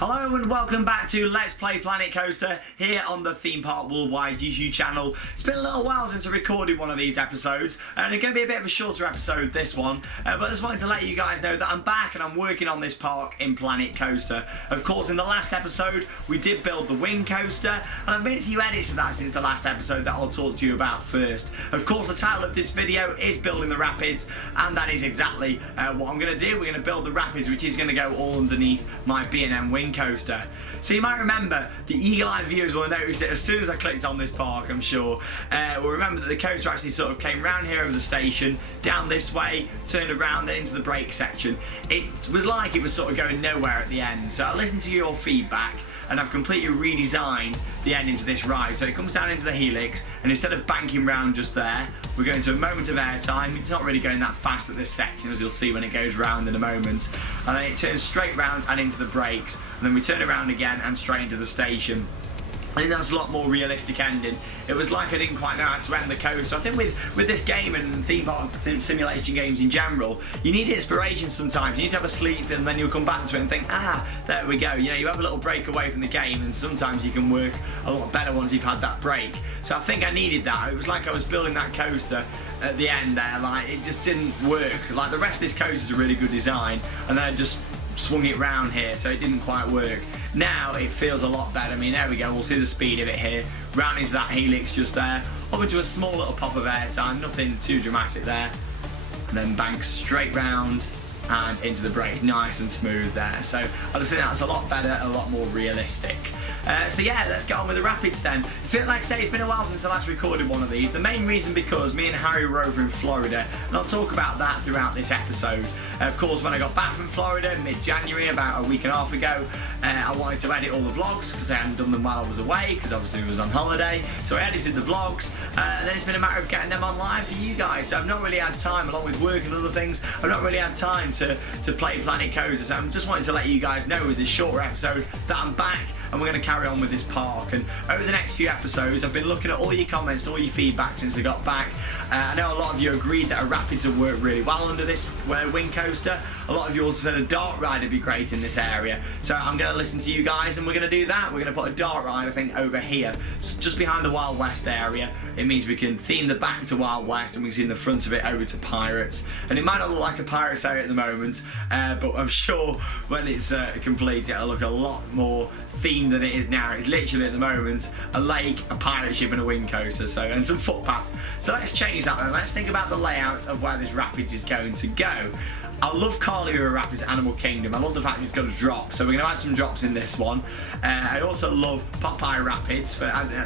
Hello and welcome back to Let's Play Planet Coaster here on the Theme Park Worldwide YouTube channel. It's been a little while since I recorded one of these episodes and it's going to be a bit of a shorter episode this one, but I just wanted to let you guys know that I'm back and I'm working on this park in Planet Coaster. Of course, in the last episode we did build the wing coaster and I've made a few edits of that since the last episode that I'll talk to you about first. Of course, the title of this video is Building the Rapids, and that is exactly what I'm going to do. We're going to build the rapids, which is going to go all underneath my B&M wing coaster. So you might remember, the eagle-eyed viewers will have noticed it as soon as I clicked on this park, I'm sure. Will remember that the coaster actually sort of came round here over the station, down this way, turned around, then into the brake section. It was like it was sort of going nowhere at the end. So I listened to your feedback and I've completely redesigned the end into this ride. So it comes down into the helix, and instead of banking round just there, we're going to a moment of airtime. It's not really going that fast at this section, as you'll see when it goes round in a moment. And then it turns straight round and into the brakes, and then we turn around again and straight into the station. I think that's a lot more realistic ending. It was like I didn't quite know how to end the coaster. I think with this game and theme park simulation games in general, you need inspiration sometimes. You need to have a sleep and then you'll come back to it and think, there we go. You know, you have a little break away from the game and sometimes you can work a lot better once you've had that break. So I think I needed that. It was like I was building that coaster at the end there, like it just didn't work. Like the rest of this coaster is a really good design, and then I just swung it round here, so it didn't quite work. Now it feels a lot better. I mean, there we go, we'll see the speed of it here. Round into that helix just there, up into a small little pop of airtime, nothing too dramatic there. And then banks straight round and into the brakes, nice and smooth there. So I just think that's a lot better, a lot more realistic. So yeah, let's get on with the rapids then. Like I say, it's been a while since I last recorded one of these. The main reason because me and Harry were over in Florida, and I'll talk about that throughout this episode. Of course, when I got back from Florida mid-January, about a week and a half ago, I wanted to edit all the vlogs because I hadn't done them while I was away, because obviously I was on holiday. So I edited the vlogs, and then it's been a matter of getting them online for you guys. So I've not really had time, along with work and other things, I've not really had time to play Planet Coaster. So I'm just wanting to let you guys know with this shorter episode that I'm back and we're going to carry on with this park. And over the next few episodes I've been looking at all your comments and all your feedback since I got back. I know a lot of you agreed that a rapids would work really well under this wing coaster. A lot of you also said a dart ride would be great in this area. So I'm going to listen to you guys and we're going to do that. We're going to put a dart ride, I think, over here, just behind the Wild West area. It means we can theme the back to Wild West and we can see in the front of it over to Pirates. And it might not look like a Pirates area at the moment, but I'm sure when it's complete it'll look a lot more themed than it is now. It's literally at the moment a lake, a pirate ship and a wing coaster, so, and some footpath. So let's change that then. Let's think about the layout of where this rapids is going to go. I love Carly River Rapids at Animal Kingdom. I love the fact it's got a drop, so we're going to add some drops in this one. I also love Popeye Rapids.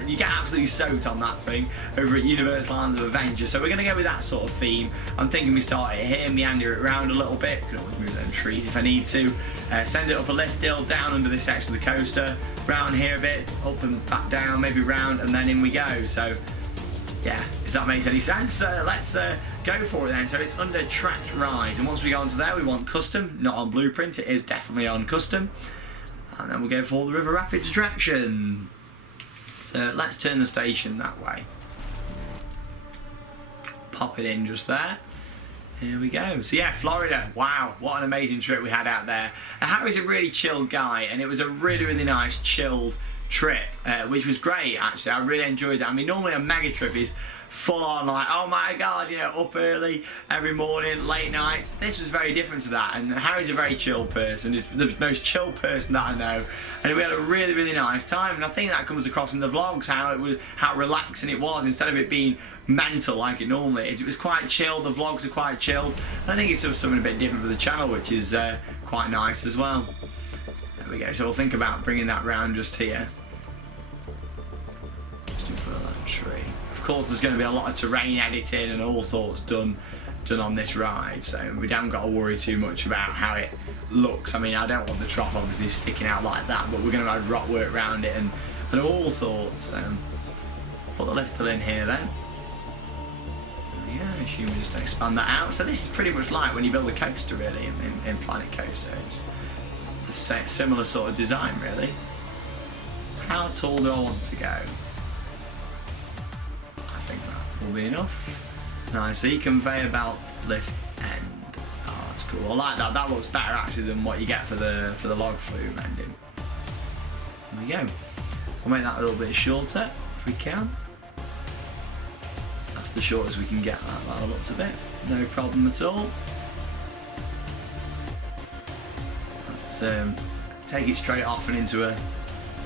You get absolutely soaked on that thing over at Universal Lands of Adventure, so we're going to go with that sort of theme. I'm thinking we start it here, meander it around a little bit. Can always move them trees if I need to. Send it up a lift hill, down under this section of the coaster, round here a bit, up and back down, maybe round, and then in we go. So yeah, if that makes any sense, let's go for it then. So it's under tracked rides, and once we go onto there we want custom, not on blueprint. It is definitely on custom, and then we'll go for the River Rapids attraction. So let's turn the station that way, pop it in just there. Here we go. So yeah, Florida. Wow, what an amazing trip we had out there. Harry's a really chilled guy, and it was a really, really nice, chilled trip, which was great actually. I really enjoyed that. I mean, normally a mega trip is full on, like, oh my god, you know, up early every morning, late night. This was very different to that, and Harry's a very chill person. He's the most chill person that I know, and we had a really, really nice time. And I think that comes across in the vlogs, how relaxing it was, instead of it being mental like it normally is. It was quite chill. The vlogs are quite chilled, and I think it's sort of something a bit different for the channel, which is quite nice as well. There we go. So we'll think about bringing that round just here, just in front of that tree. Of course, there's going to be a lot of terrain editing and all sorts done on this ride, so we haven't got to worry too much about how it looks. I mean, I don't want the trough obviously sticking out like that, but we're going to add rock work around it and all sorts. Put the lift hill in here then. Yeah, I assume we just expand that out. So this is pretty much like when you build a coaster, really, in Planet Coaster. It's the similar sort of design, really. How tall do I want to go? Will be enough. Nice. So conveyor belt lift end. Oh, that's cool. I like that. That looks better actually than what you get for the log flume ending. There we go. So we'll make that a little bit shorter if we can. That's the shortest we can get that by the looks of it. No problem at all. Let's take it straight off and into a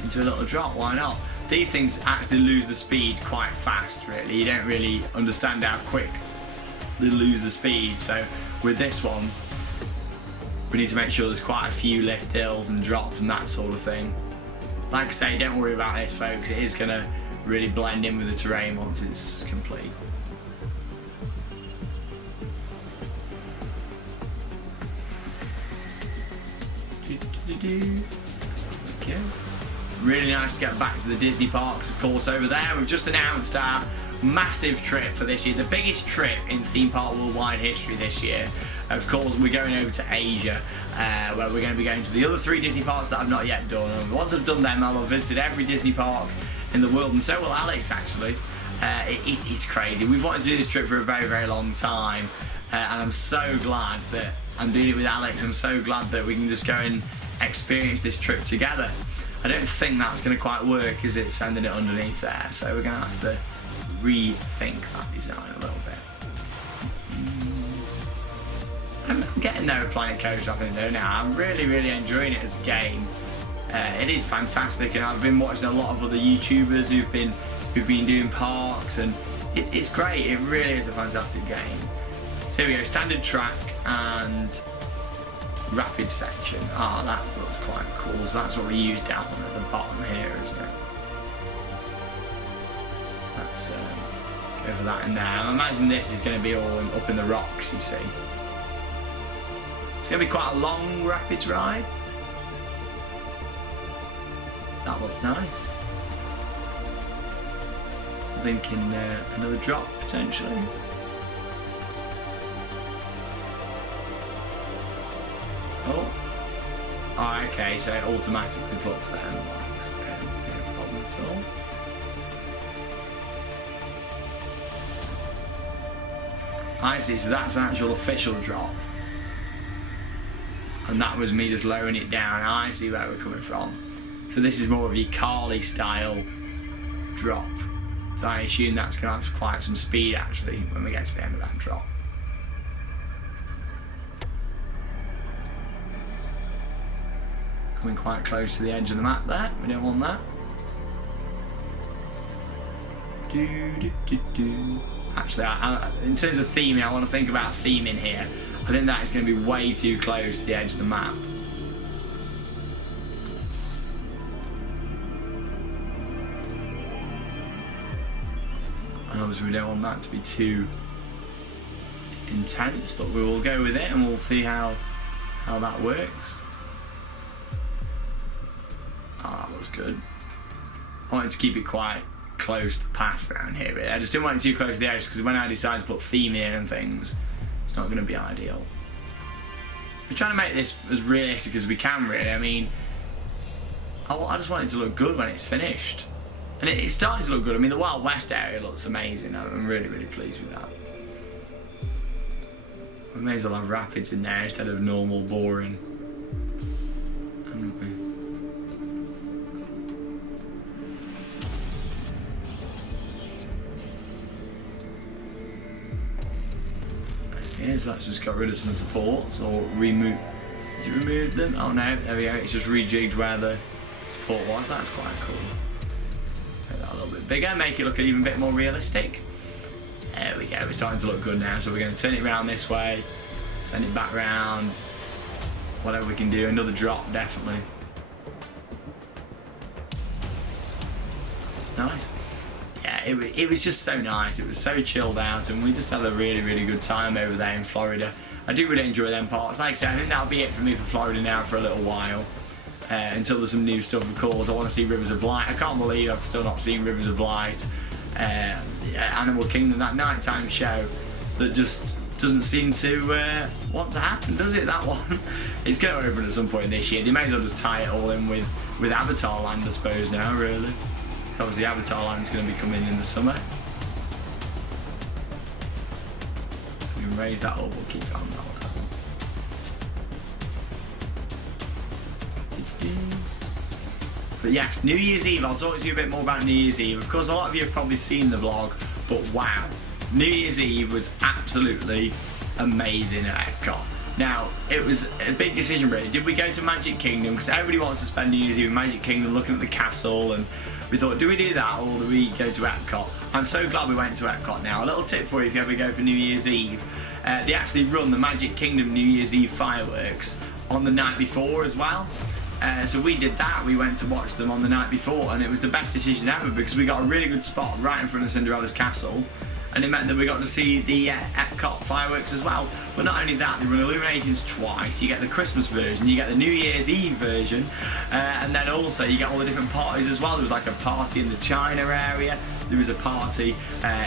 little drop. Why not? These things actually lose the speed quite fast, really. You don't really understand how quick they lose the speed. So with this one, we need to make sure there's quite a few lift hills and drops and that sort of thing. Like I say, don't worry about this, folks. It is going to really blend in with the terrain once it's complete. Okay. Really nice to get back to the Disney parks, of course, over there. We've just announced our massive trip for this year, the biggest trip in theme park worldwide history this year. Of course, we're going over to Asia, where we're going to be going to the other 3 Disney parks that I've not yet done. And once I've done them, I'll have visited every Disney park in the world, and so will Alex, actually. It's crazy. We've wanted to do this trip for a very, very long time, and I'm so glad that I'm doing it with Alex. I'm so glad that we can just go and experience this trip together. I don't think that's going to quite work, is it, sending it underneath there? So we're going to have to rethink that design a little bit. I'm getting there with Planet Coaster, I think, though, now. I'm really, really enjoying it as a game. It is fantastic, and I've been watching a lot of other YouTubers who've been doing parks, and it's great. It really is a fantastic game. So here we go, standard track and rapid section. Ah, that looks quite cool. So that's what we use down at the bottom here, isn't it? Let's go for that in there. I imagine this is going to be all up in the rocks, you see. It's going to be quite a long rapids ride. That looks nice. I'm thinking another drop potentially. Oh, okay, so it automatically puts them like so, no problem at all. I see, so that's an actual official drop. And that was me just lowering it down. I see where we're coming from. So this is more of your Carly style drop. So I assume that's going to have quite some speed actually when we get to the end of that drop. Coming quite close to the edge of the map there. We don't want that. Actually, in terms of theming, I want to think about theming here. I think that is going to be way too close to the edge of the map. And obviously we don't want that to be too intense, but we will go with it and we'll see how that works. Oh, that looks good. I wanted to keep it quite close to the path around here. I just didn't want it too close to the edge because when I decide to put theming in and things, it's not going to be ideal. We're trying to make this as realistic as we can, really. I mean, I just want it to look good when it's finished. And it's starting to look good. I mean, the Wild West area looks amazing. I'm really, really pleased with that. We may as well have rapids in there instead of normal, boring. So that's just got rid of some supports or remove. Has it removed them? Oh no, there we go. It's just rejigged where the support was. That's quite cool. Make that a little bit bigger, make it look even a bit more realistic. There we go. We're starting to look good now. So we're going to turn it around this way, send it back round. Whatever we can do. Another drop, definitely. That's nice. It was just so nice. It was so chilled out, and we just had a really, really good time over there in Florida. I do really enjoy them parts. Like I said, I think that'll be it for me for Florida now for a little while, until there's some new stuff, of course. I want to see Rivers of Light. I can't believe I've still not seen Rivers of Light. Animal Kingdom, that nighttime show that just doesn't seem to want to happen, does it, that one? It's going to open at some point this year. They may as well just tie it all in with Avatar Land, I suppose, now, really. So obviously Avatar Land's going to be coming in the summer. So we can raise that up, we'll keep it on that level. But yes, New Year's Eve, I'll talk to you a bit more about New Year's Eve. Of course, a lot of you have probably seen the vlog, but wow, New Year's Eve was absolutely amazing at Epcot. Now, it was a big decision really. Did we go to Magic Kingdom? Because everybody wants to spend New Year's Eve in Magic Kingdom looking at the castle, and we thought, do we do that or do we go to Epcot? I'm so glad we went to Epcot now. A little tip for you if you ever go for New Year's Eve. They actually run the Magic Kingdom New Year's Eve fireworks on the night before as well. So we did that. We went to watch them on the night before, and it was the best decision ever because we got a really good spot right in front of Cinderella's castle. And it meant that we got to see the Epcot fireworks as well. But not only that, they run illuminations twice. You get the Christmas version, you get the New Year's Eve version, and then also you get all the different parties as well. There was like a party in the China area, there was a party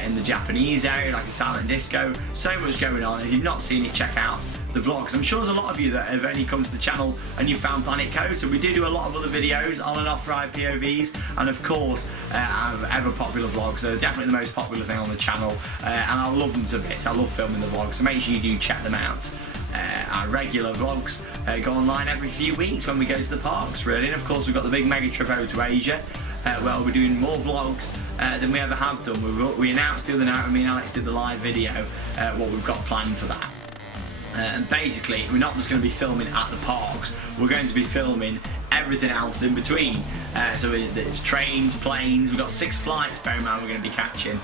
in the Japanese area, like a silent disco. So much going on. If you've not seen it, check out the vlogs. I'm sure there's a lot of you that have only come to the channel and you found Planet Coaster. We do a lot of other videos on and off ride POVs, and of course our ever popular vlogs. They're definitely the most popular thing on the channel, and I love them to bits. I love filming the vlogs, so make sure you do check them out. Our regular vlogs go online every few weeks when we go to the parks really, and of course we've got the big mega trip over to Asia, where we're doing more vlogs than we ever have done. We announced the other night when me and Alex did the live video what we've got planned for that. And basically, we're not just going to be filming at the parks, we're going to be filming everything else in between. So it's trains, planes, we've got 6 flights, bear in mind, we're going to be catching.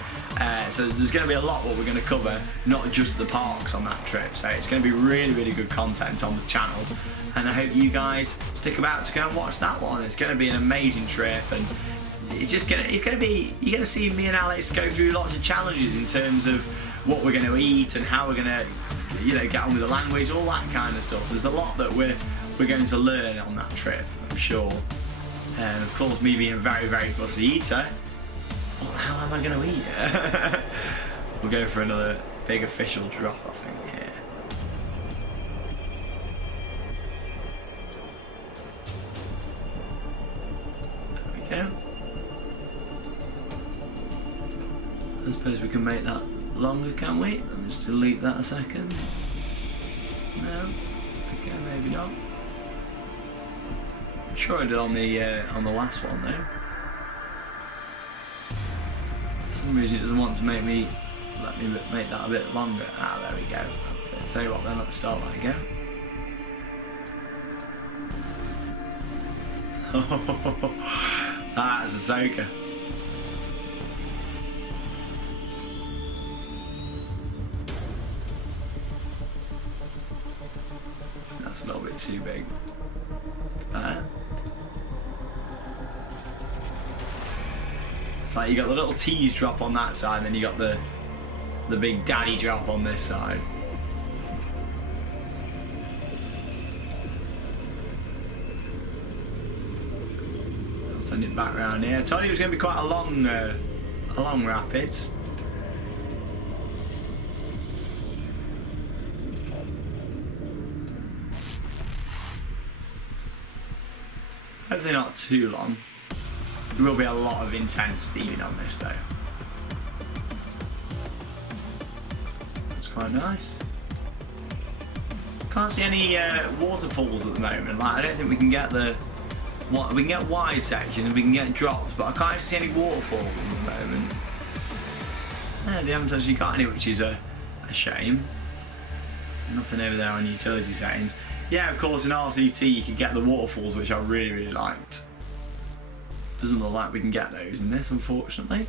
So there's going to be a lot what we're going to cover, not just the parks on that trip. So it's going to be really, really good content on the channel. And I hope you guys stick about to go and watch that one. It's going to be an amazing trip, and it's going to be, you're going to see me and Alex go through lots of challenges in terms of what we're going to eat and how we're going to, get on with the language, all that kind of stuff. There's a lot that we're going to learn on that trip, I'm sure. And of course, me being a very, very fussy eater, what the hell am I going to eat? We'll go for another big official drop, I think, here. There we go. I suppose we can make that longer, can we? Let me just delete that a second. No? Okay, maybe not. I'm sure I did on the last one though. For some reason it doesn't want to let me make that a bit longer. Ah, there we go. That's it. Tell you what then, let's start that again. That's a soaker. That's a little bit too big. It's like you got the little tease drop on that side, and then you got the big daddy drop on this side. I'll send it back round here. I told you it was going to be quite a long rapids. Hopefully not too long. There will be a lot of intense theming on this though. It's quite nice. Can't see any waterfalls at the moment. Like, I don't think we can get we can get wide sections, we can get drops, but I can't actually see any waterfalls at the moment. Yeah, they haven't actually got any, which is a shame. Nothing over there on utility settings. Yeah, of course in RCT you can get the waterfalls, which I really, really liked. Doesn't look like we can get those in this, unfortunately.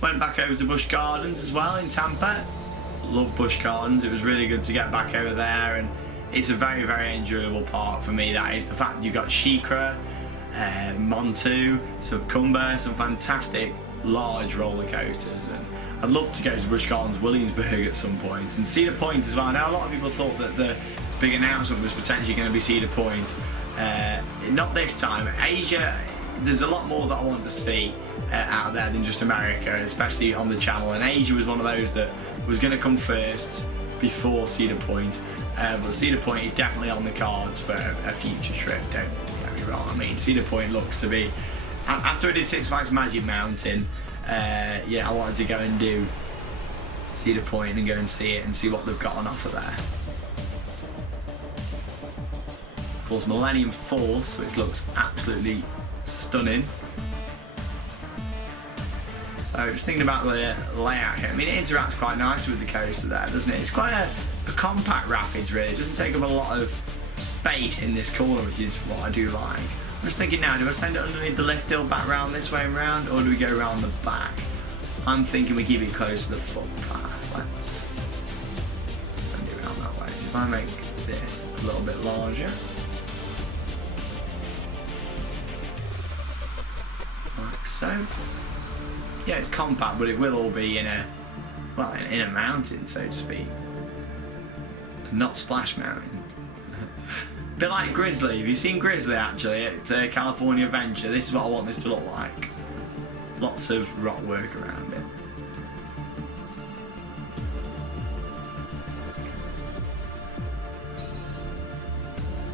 Went back over to Busch Gardens as well in Tampa. Love Busch Gardens, it was really good to get back over there, and it's a very, very enjoyable park for me. That is the fact you've got Shikra, Montu, Succumber, some fantastic large roller coasters, and I'd love to go to Busch Gardens Williamsburg at some point, and Cedar Point as well. Now a lot of people thought that the big announcement was potentially going to be Cedar Point. Not this time. Asia, there's a lot more that I want to see out there than just America, especially on the channel, and Asia was one of those that was going to come first before Cedar Point, but Cedar Point is definitely on the cards for a future trip, don't get me wrong. I mean, Cedar Point looks to be, after I did Six Flags Magic Mountain, yeah, I wanted to go and do Cedar Point and go and see it and see what they've got on offer there. Of course, Millennium Force, which looks absolutely stunning. So just thinking about the layout here, I mean, it interacts quite nicely with the coaster there, doesn't it? It's quite a compact rapids, really. It doesn't take up a lot of space in this corner, which is what I do like. I'm just thinking now, do I send it underneath the lift hill back round this way and round, or do we go around the back? I'm thinking we keep it close to the footpath. Let's send it around that way. So if I make this a little bit larger, like so. Yeah, it's compact, but it will all be in a, well, in a mountain, so to speak. Not Splash Mountain. A bit like Grizzly. Have you seen Grizzly, actually, at California Adventure? This is what I want this to look like. Lots of rock work around it.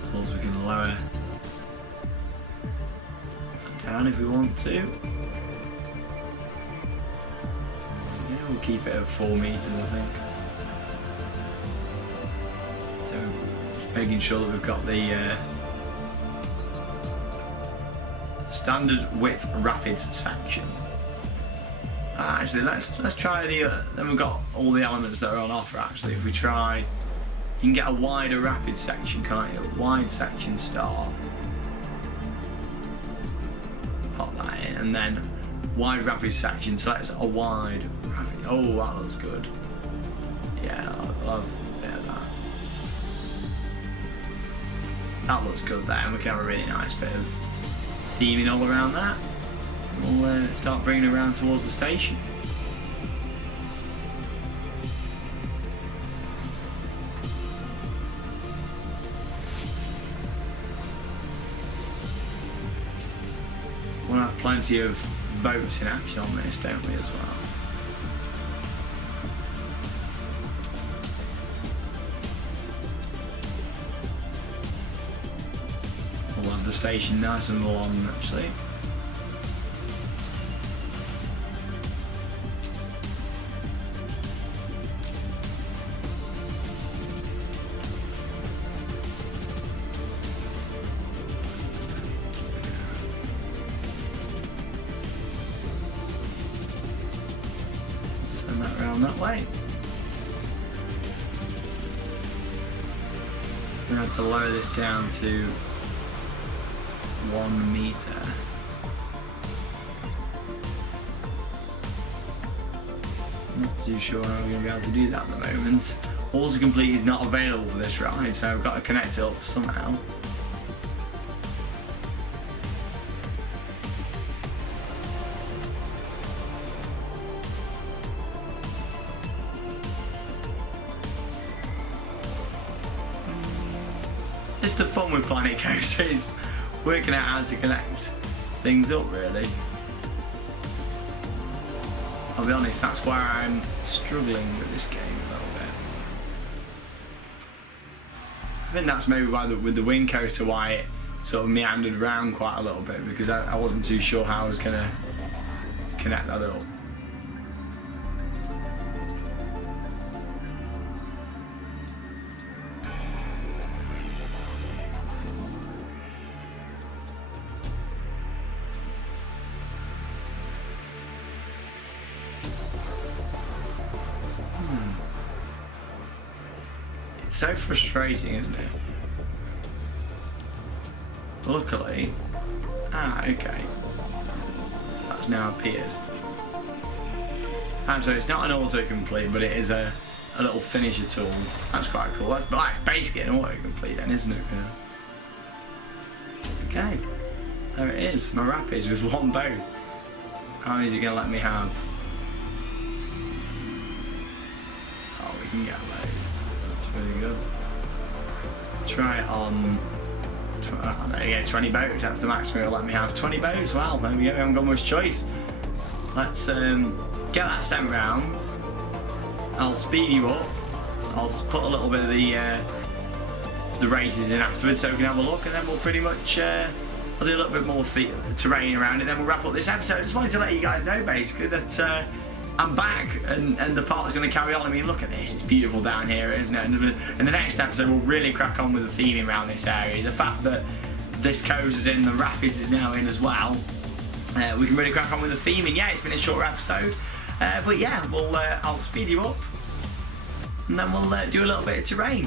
Of course, we can lower that down if we want to. We'll keep it at 4 meters, I think. So, just making sure that we've got the standard width rapids section. Actually, let's try the. Then we've got all the elements that are on offer. Actually, if we try, you can get a wider rapid section, can't you? Wide section start. Pop that in, and then wide rapid section. So that's a wide rapid. Oh, that looks good. Yeah, I love a bit of that. That looks good there, and we can have a really nice bit of theming all around that. We'll start bringing it around towards the station. We'll have plenty of boats in action on this, don't we, as well? We'll have the station nice and long, actually. Send that round that way. We're going to have to lower this down to 1 meter. Not too sure how we're going to be able to do that at the moment. Also Complete is not available for this ride, so I've got to connect it up somehow. It's the fun with Planet Coasters, working out how to connect things up, really. I'll be honest, that's where I'm struggling with this game a little bit. I think that's maybe why with the Wing Coaster why it sort of meandered around quite a little bit, because I wasn't too sure how I was going to connect that up. It's so frustrating, isn't it? Luckily, okay, that's now appeared. And so it's not an autocomplete, but it is a little finisher tool. That's quite cool. That's basically an autocomplete then, isn't it? Yeah. Okay, there it is, my rapids with one boat. How many is it going to let me have? Oh, we can get loads. That's really good. Try it on. There you go, 20 boats. That's the maximum it'll let me have. 20 boats. Well, there we go. We haven't got much choice. Let's get that sent round. I'll speed you up. I'll put a little bit of the races in afterwards, so we can have a look, and then we'll pretty much I'll do a little bit more terrain around it. Then we'll wrap up this episode. I just wanted to let you guys know basically that I'm back, and the part's going to carry on. I mean, look at this, it's beautiful down here, isn't it? And in the next episode, we'll really crack on with the theming around this area. The fact that this coast is in, the rapids is now in as well. We can really crack on with the theming. Yeah, it's been a shorter episode, but yeah, I'll speed you up, and then we'll do a little bit of terrain.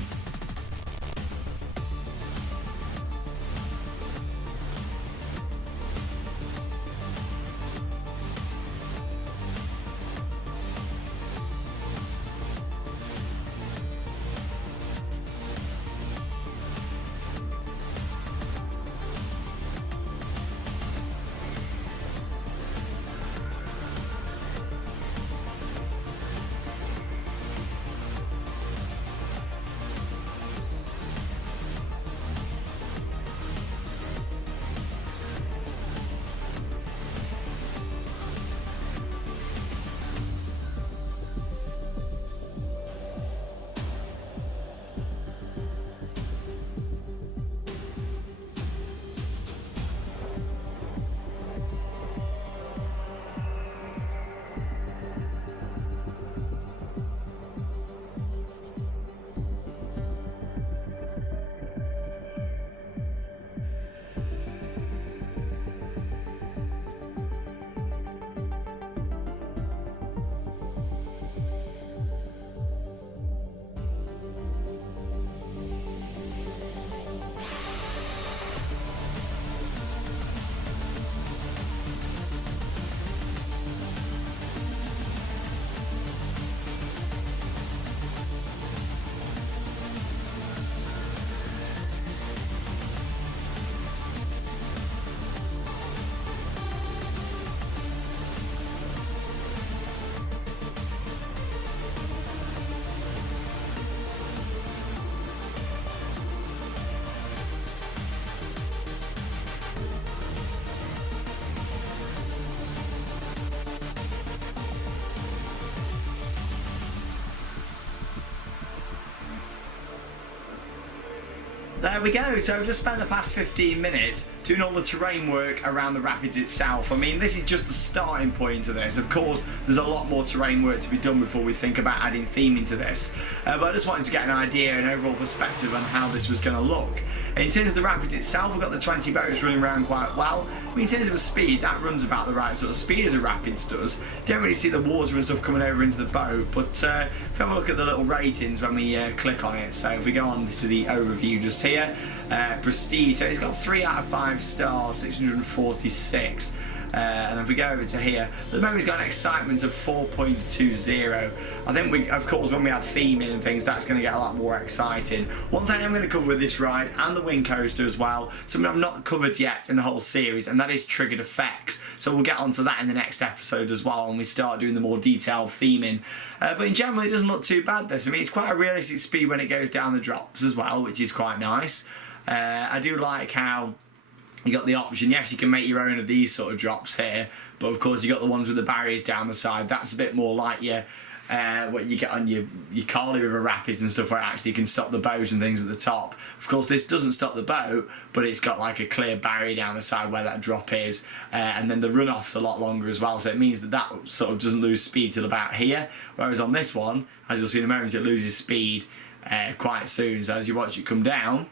There we go, so I've just spent the past 15 minutes doing all the terrain work around the rapids itself. I mean, this is just the starting point of this. Of course, there's a lot more terrain work to be done before we think about adding theming to this. But I just wanted to get an idea, an overall perspective on how this was going to look. In terms of the rapids itself, we've got the 20 boats running around quite well. I mean, in terms of speed, that runs about the right sort of speed as a rapids does. Don't really see the water and stuff coming over into the boat, but if we have a look at the little ratings when we click on it. So if we go on to the overview just here, prestige, so it's got 3 out of 5 stars, 646. And if we go over to here, at the moment it's got an excitement of 4.20. I think of course when we add theming and things, that's going to get a lot more exciting. One thing I'm going to cover with this ride and the wind coaster as well, something I've not covered yet in the whole series, and that is triggered effects. So we'll get onto that in the next episode as well when we start doing the more detailed theming. But in general, it doesn't look too bad, this. I mean, it's quite a realistic speed when it goes down the drops as well, which is quite nice. I do like how you got the option, yes, you can make your own of these sort of drops here, but of course you got the ones with the barriers down the side. That's a bit more like your what you get on your Carly River Rapids and stuff, where it actually can stop the boat and things at the top. Of course, this doesn't stop the boat, but it's got like a clear barrier down the side where that drop is, and then the runoff's a lot longer as well, so it means that that sort of doesn't lose speed till about here, whereas on this one, as you'll see in a moment, it loses speed quite soon. So as you watch it come down,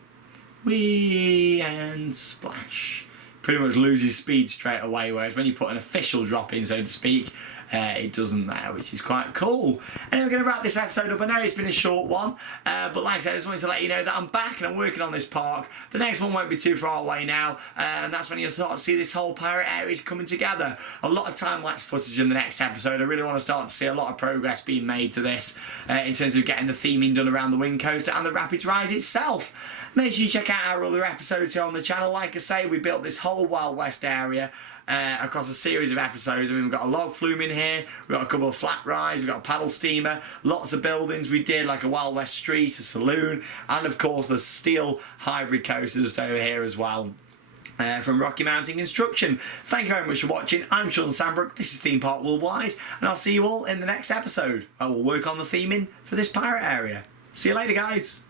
whee and splash, pretty much loses speed straight away, whereas when you put an official drop in, so to speak, it doesn't there, which is quite cool. Anyway, we're going to wrap this episode up. I know it's been a short one, but like I said, I just wanted to let you know that I'm back and I'm working on this park. The next one won't be too far away now, and that's when you'll start to see this whole pirate area coming together. A lot of time-lapse footage in the next episode. I really want to start to see a lot of progress being made to this in terms of getting the theming done around the wind coaster and the rapids ride itself. Make sure you check out our other episodes here on the channel. Like I say, we built this whole Wild West area across a series of episodes. I mean, we've got a log flume in here, we've got a couple of flat rides, we've got a paddle steamer, lots of buildings we did, like a Wild West street, a saloon, and of course the steel hybrid coaster just over here as well. From Rocky Mountain Construction. Thank you very much for watching. I'm Shawn Sandbrook, this is Theme Park Worldwide, and I'll see you all in the next episode. I will work on the theming for this pirate area. See you later, guys.